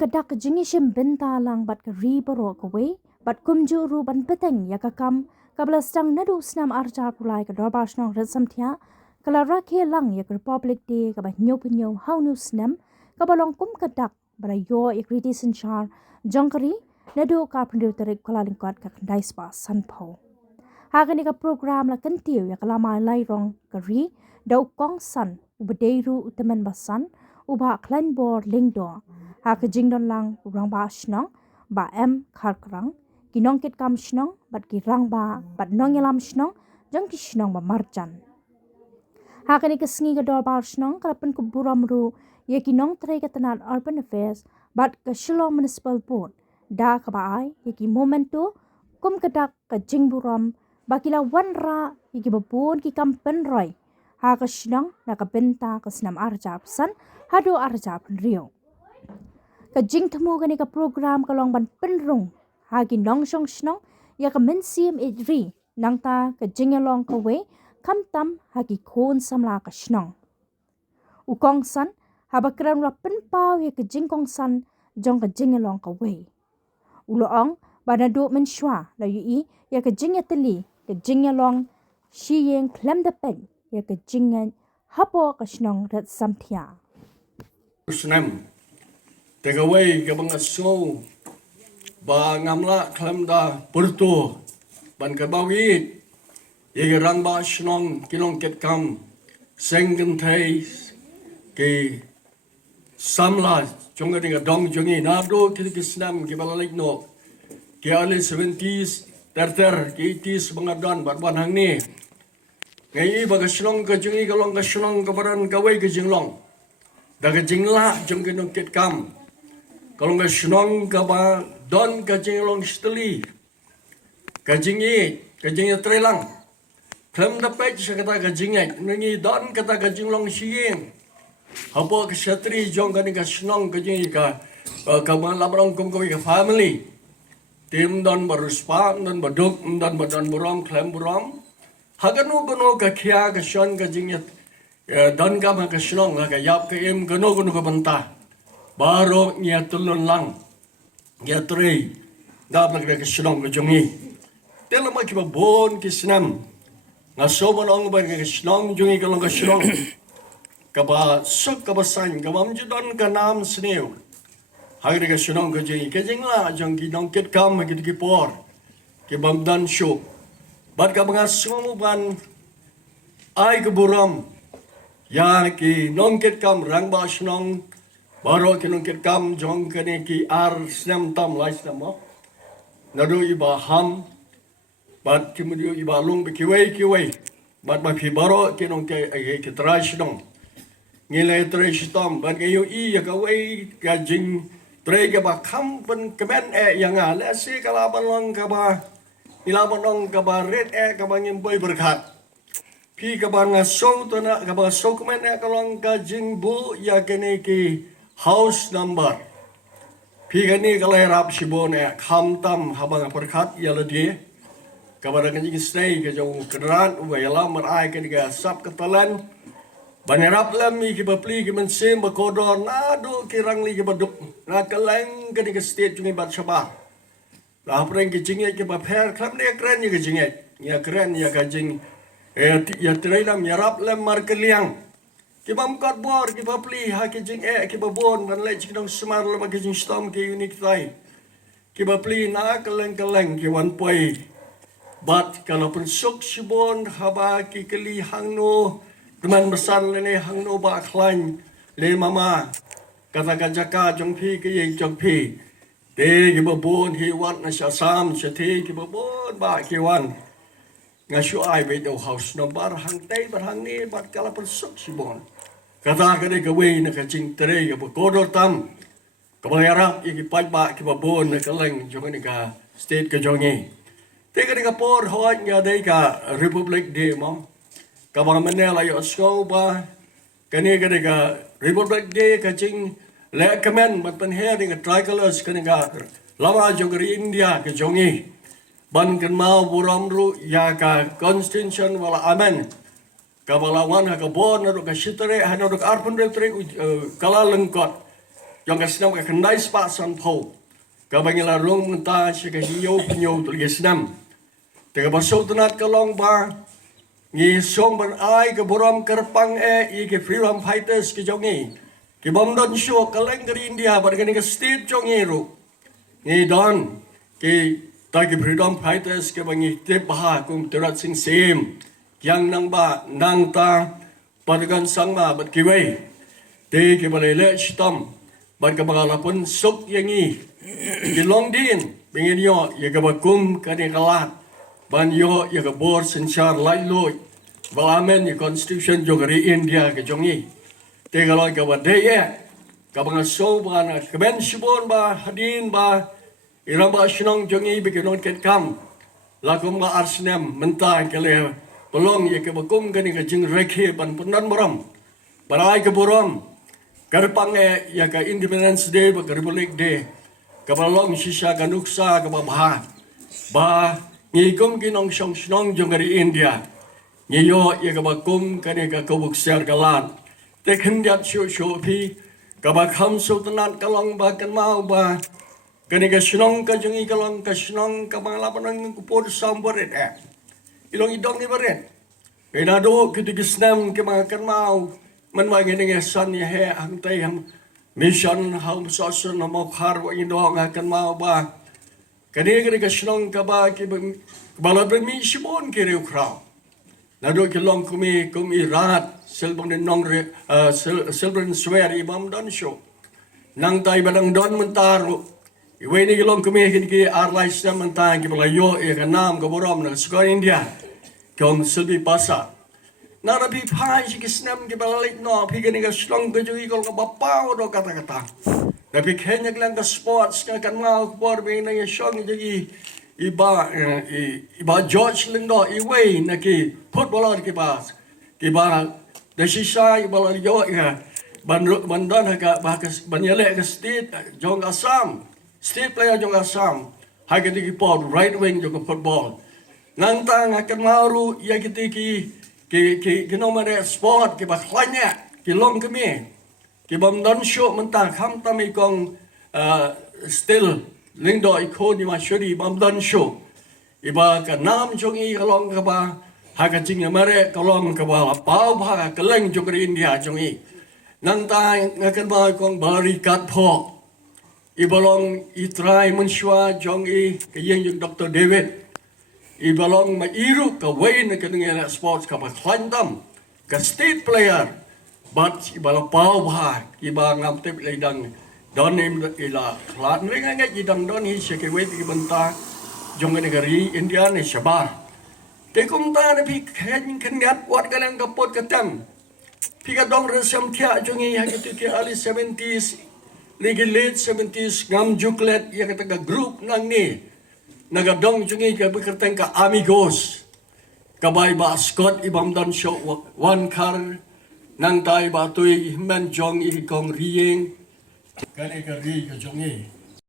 kadak ka jingi shim benta lang bat ka ri baro ka we bat kumju ru ban peteng ya ka kam kabla stang nadu snam archa pulai ka dorbar snong resam thia kala rakhe lang ya republic day ka ba nyo haunu snam ka balong kum kadak bara yo equity sinchar jongkari nadu ka prindu tarik kala lingkot ka kandai spa sanpho hagani ka program la kantiu ya kala mai lai rong ka ri dau kong san ubadeiru utaman basan uba klan bor lingdo ha ka jingdon lang rang ba shnong ba em kharkrang kinong kit kam shnong bat ki rang ba bat nong yalam shnong jang ki shnong ba marjan ha ka ni ka sngi ga dor ba shnong kalapan ku buram ru ye kinong trai ka tanat urban affairs bat ka shillong municipal board da ka ba ai ye ki momento kum kadak ka jingburam bakila wanra ye ki babon ki kam penroi ha ka shnong na ka benta ka snam arjap san hado arjap rio ka jing thamu gani ka program ka long ban penrung ha ki nong shong shnong ya ka mensim idri nangta ka jing along ka we kam tam ha ki khon samla ka shnong u kong san ha ba kran ra pen pau ya ka jing kong san jong ka jing along ka we u lo ong ba na do men shwa la yu ya ka jing atli ka jing along shi yeng klem da pen ya ka jing hapo ka shnong rat samthia Snam tegawai ke banga so ba ngamla klamda purto ban ka bawi ye rang ba shnong kinong ket kam sengen thai ke samla jonga dinga dong jongi na do ki snam ke balalik no ke ali 70s ter ke 80s banga don bat ban hang ni ngai ba ka shnong ka jongi ka long ka shnong ka baran ka wai ka jinglong daga jingla jong kinong ket kam kalau nggak senang kaba don kajing long steli kajingnya trelang klem dapat kata kajingnya nengi don kata kajing long sieng apa kesatri jong kan ka senang kajing ka kaman labrong kum ka family tim don baruspa don baduk don buram klem buram haganu gono ka khia ka shon kajingnya don ka ma ka senang ka yap ka em gono ka bantah baru nya tulun lang nya trei dapat ke senong ke jongi tela ma ki bon ki snam na sobo long ba ke senong jongi ka long ka senong ka ba sok ka ba san ka bam judon ka nam sneu hagre ke senong ke jongi ke jingla jongi dong ket kam ke ki por ke bam dan show bat ka banga sumu ban ai ke buram ya ki nong ket kam rang ba senong baru kinong kam jong kene ki ar snam tam lai snam mo nadu iba ham bat kimudio iba lung be kiwei bat ma phi baru kinong ke trash dong ngile trash tam bat ke yu I ya ka wei ka jing tre ke ba kham pen kemen yang a le si kala ban long ka ba ila ban long ka ba red ka ba ngim boy berkat phi ka ba nga so to na ka ba so kemen ka long ka jing bu ya kene ki house number pigani kalai rap sibone kham tam habang perkhat yala die kabara kan jing stay ke jong kedran wa yala mar ai ke ga sap katalan banerap lam mi ki bapli ki men sem ba kodor na do ki rang li ki baduk na kaleng ke ga state jungi bat shaba la preng ki jing ke ba pher klam ne kren ni ke jing ya kren ya ka jing ya trailam ya rap lam mar keliang ki bam kat bor ki bapli ha ki jing ki babon ban le jing dong smar lo ki jing stom ki unik tai ki bapli na kaleng ki wan poi bat kalau pun sok sibon haba ki keli hangno teman besan le hangno ba khlain le mama kata kajaka jong phi ki ye jong phi te ki babon hi wan na sha sam se the ki babon ba ki wan ngasu ai be do house no bar hang tei bar hang ni bat kala pun sok sibon kata kade ka wei na ka jing tere ka kodor tam ka bayara ki pat ba ki babon na kaleng jong ni ka state ka jongi te ka por hoan ya dei ka republic day mo ka ba manela yo sko ba kani ka republic day ka jing le kamen bat pen he ni ka tricolors kani ka lama jogri india ka jongi ban kan mau buram ru ya ka constitution wala amen kabalawan ka bon ru ka sitere hano ru arpun re tre kala lengkot jong ka sinam ka kendai spa san po ka bangila rong menta si ka hiyo pinyo tu ge sinam te ka baso tunat ka long ba ngi song ban ai ka boram kerpang i ke freedom fighters ki jongi ki bom don show ka leng dari India bar ka ni ka state jongi ru ngi don ki ta ki freedom fighters ke bangi te bah kum terat sing sem yang nang ba nang ta padagan sang ma bat ki wei te ki balele stam bar ka bagalapun sok yangi ki long din bingin yo ya ka bakum ka ni kalat ban yo ya ka bor senchar lai loy balamen ni constitution jogari India ke jongi te kalau ka bade ye ka bang so ba na ka ben shibon ba hadin ba irang ba shnong jongi bikinon ket kam lakum ba arsnem menta ke le pelong ye ke bakum ka ni ka jing rekhe ban punan moram barai ke borom karpang ya ka Independence Day ba Republic Day ka balong sisa ka nuksa ka ba ngikum kinong song snong jongari India ngiyo ya ka bakum ka ni ka kubuk ser kalan te khendiat shu pi ka ba kham su tanat kalong ba kan mau ba ka ni ka snong ka jongi kalong ka snong ka ba lapan ku por samboret ilong idong ni baren ina do kitu gisnam ke ma kan mau man wa ngene san ya he ang tay ham mission home social na mo khar wa indo nga kan mau ba kani ka snong ka ba ki bala mi shibon ki reu krao na do ki long kumi rat selbon nong selbon swear imam don show nang tay balang don mentaro iwe ni ki long kumi ki arlais na mentang ki bala yo e ka nam ka borom na sko India kong silbi pasa na rabi pai si kisnam ki balalik no pi kani ka slong ka jugi kol ka bapaw do kata-kata tapi kenya lang ka sports ka kan mau por bing na yashong jugi iba George Lindo iwe na ki footballer ki pas ki ba da sisa iba yo ya bandan ka banyale ka state jong Assam state player jong Assam ha ki por right wing jong football nantang akan maru ya ki nomor sport ki baklanya ki long kemi ki bam dan show mentang kham tami kong still lindo iko ni ma shuri bam dan show iba ka nam jongi kalong ka ba ha ka jing mare kalong ka ba pau ba ka leng jogri India jongi nantang akan ba kong barikat pho ibalong itrai menshwa jongi ke yang Dr. David ibalong mairu ka way na kanang sports ka maklandam ka state player but ibalang pau ba iba ngam tip lidang don im ila klat ringa nga idang don hi se ke way ki banta jong negari India ni shabar te kum ta na pi khen khat wat ka lang kapot ka tam pi ka dong resam thia jongi ha ki ti early 70s ligi late 70s ngam juklet ya ka group nang ni nagadong jungi ka bikerteng ka amigos kabay ba Scott ibam dan show one car nang tay ba tuy men jong i kong riyeng kani ka ri ka jungi